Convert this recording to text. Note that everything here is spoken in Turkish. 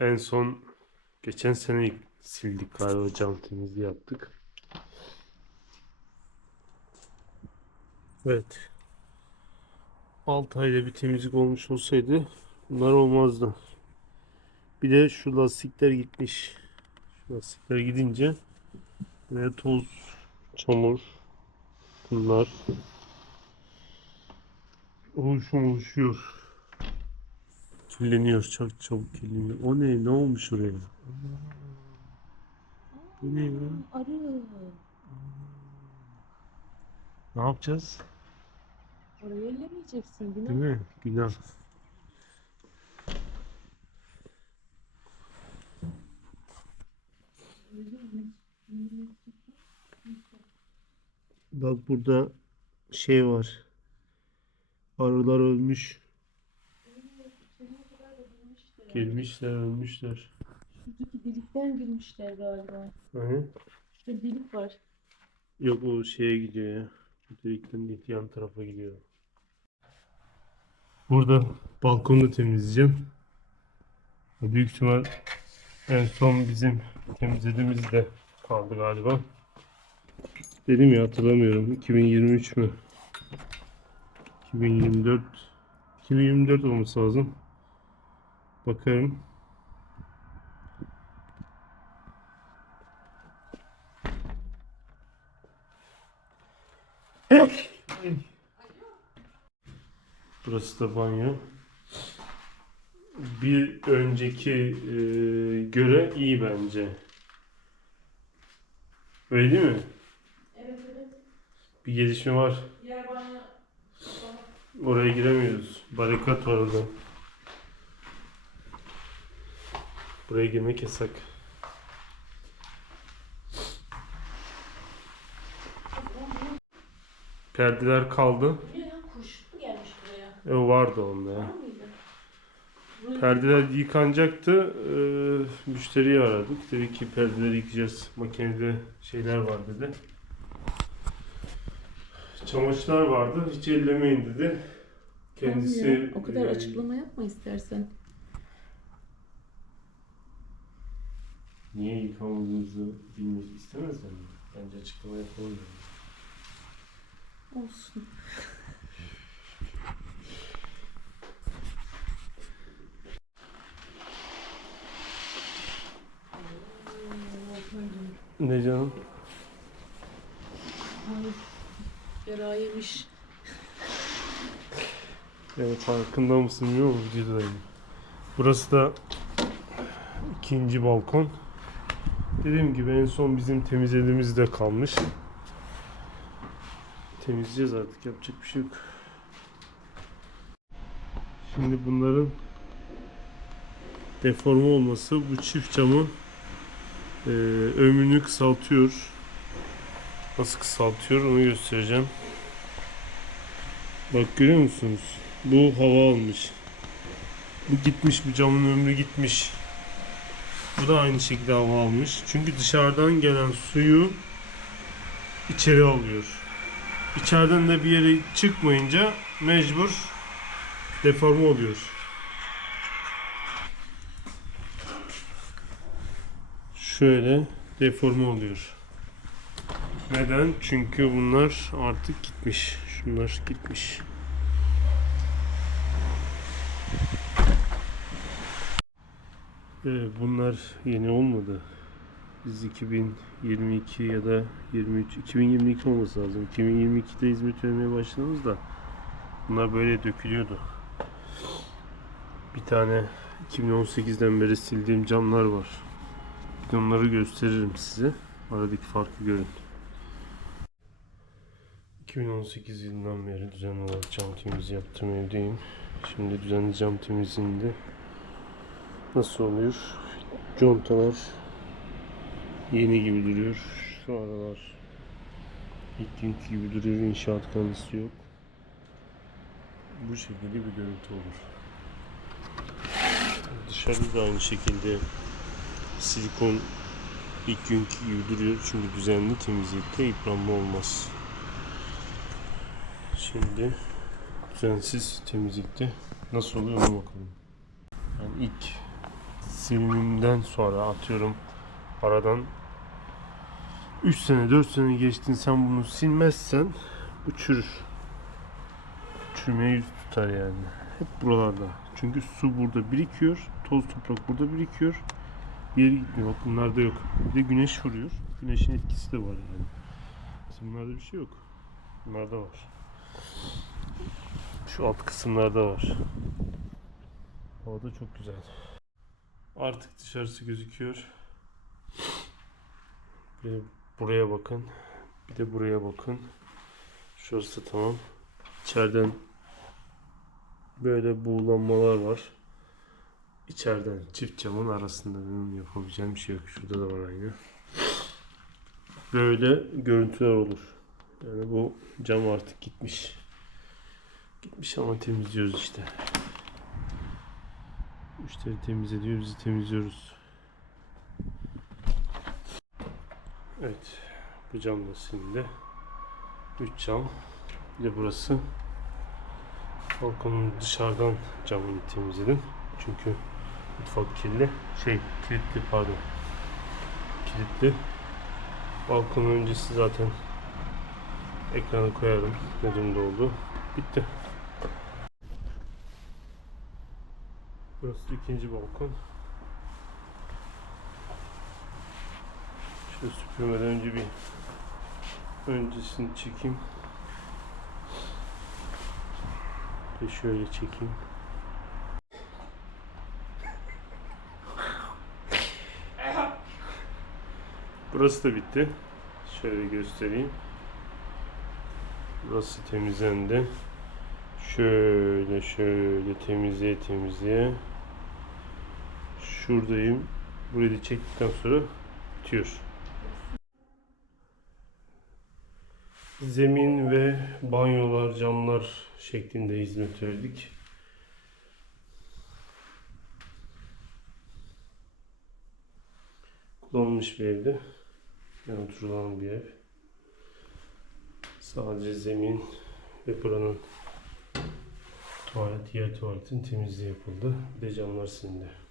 En son geçen sene sildik galiba cam temizliği yaptık. Evet. 6 ayda bir temizlik olmuş olsaydı bunlar olmazdı. Bir de şu lastikler gitmiş. Şu lastikler gidince ve toz, çamur, bunlar oluşum oluşuyor. Kirleniyor, çok çabuk kirleniyor. O ne? Ne olmuş oraya? Bu ne ya? Arı. Ne yapacağız? Orayı ellemeyeceksin. Değil Günah. mi? Günah. Bak burada şey var. Arılar ölmüş. Gelmişler, ölmüşler. Şuradaki delikten girmişler galiba. Hani? Şurada delik var. Yok o şeye gidiyor ya. Bu delikten değil, yan tarafa gidiyor. Burada balkonu temizleyeceğim. Büyük ihtimal en son bizim temizlediğimiz de kaldı galiba. Dedim ya hatırlamıyorum. 2023 mü? 2024 2024 olması lazım. Bakarım. Burası da banyo. Bir önceki e, göre iyi bence. Öyle değil mi? Evet evet. Bir gelişme var. Diğer banyo Oraya giremiyoruz. Barikat var orada. Buraya girmek yasak. Perdeler kaldı. Ne ya kuş mu gelmiş buraya? E, o vardı onda Var ya. mıydı? Perdeler yıkanacaktı. Ee, müşteriyi aradık. Dedi ki perdeleri yıkayacağız. Makinede şeyler var dedi. Çamaşırlar vardı. Hiç ellemeyin dedi. Kendisi Tamam ya, O kadar e, açıklama yapma istersen. Niye yıkamadığınızı bilmek istemezler mi? Bence açıklama yapalım. Olsun. Ne canım? Yara yemiş. Evet farkında mısın bilmiyorum videodayım. Burası da ikinci balkon. Dediğim gibi en son bizim temizlediğimiz de kalmış. Temizleyeceğiz artık yapacak bir şey yok. Şimdi bunların deforme olması bu çift camı e, ömrünü kısaltıyor. Nasıl kısaltıyor onu göstereceğim. Bak görüyor musunuz? Bu hava almış. Bu gitmiş, bu camın ömrü gitmiş. Bu da aynı şekilde hava almış. Çünkü dışarıdan gelen suyu içeri alıyor. İçeriden de bir yere çıkmayınca mecbur deforme oluyor. Şöyle deforme oluyor. Neden? Çünkü bunlar artık gitmiş. Şunlar gitmiş. Ee, bunlar yeni olmadı. Biz 2022 ya da 23 2022 olması lazım. 2022'de hizmet vermeye başladığımızda bunlar böyle dökülüyordu. Bir tane 2018'den beri sildiğim camlar var. Onları gösteririm size. Aradaki farkı görün. 2018 yılından beri düzenli olarak cam temizliği yaptığım evdeyim. Şimdi düzenli cam temizliğinde nasıl oluyor? Contalar yeni gibi duruyor. Şu aralar ilk günkü gibi duruyor. İnşaat kanısı yok. Bu şekilde bir görüntü olur. Dışarıda da aynı şekilde silikon ilk günkü gibi duruyor. Çünkü düzenli temizlikte yıpranma olmaz. Şimdi düzensiz temizlikte nasıl oluyor ona bakalım. Yani ilk silimimden sonra atıyorum aradan 3 sene 4 sene geçtin sen bunu silmezsen bu çürür. Yüz tutar yani. Hep buralarda. Çünkü su burada birikiyor. Toz toprak burada birikiyor. Bir yere gitmiyor. Bak bunlarda yok. Bir de güneş vuruyor. Güneşin etkisi de var yani. Mesela bunlarda bir şey yok. Bunlarda var. Şu alt kısımlarda var. Hava da çok güzel. Artık dışarısı gözüküyor. Bir de buraya bakın. Bir de buraya bakın. Şurası tamam. İçeriden böyle buğulanmalar var. İçeriden çift camın arasında benim yapabileceğim bir şey yok. Şurada da var aynı. Böyle görüntüler olur. Yani bu cam artık gitmiş. Gitmiş ama temizliyoruz işte. Müşteri temizliyor, bizi temizliyoruz. Evet. Bu cam da silindi. 3 cam. Bir de burası. Balkonun dışarıdan camını temizledim. Çünkü mutfak kirli. Şey kilitli pardon. Kilitli. Balkonun öncesi zaten ekrana koyarım. Ne durumda oldu. Bitti. Burası ikinci balkon. Şöyle süpürmeden önce bir öncesini çekeyim. Ve şöyle çekeyim. Burası da bitti. Şöyle göstereyim. Burası temizlendi. Şöyle şöyle temizleye temizleye. Şuradayım. Burayı da çektikten sonra bitiyor. Zemin ve banyolar, camlar şeklinde hizmet verdik. Kullanılmış bir evde. Yani oturulan bir ev. Sadece zemin ve buranın tuvalet, yer tuvaletin temizliği yapıldı. Bir de camlar silindi.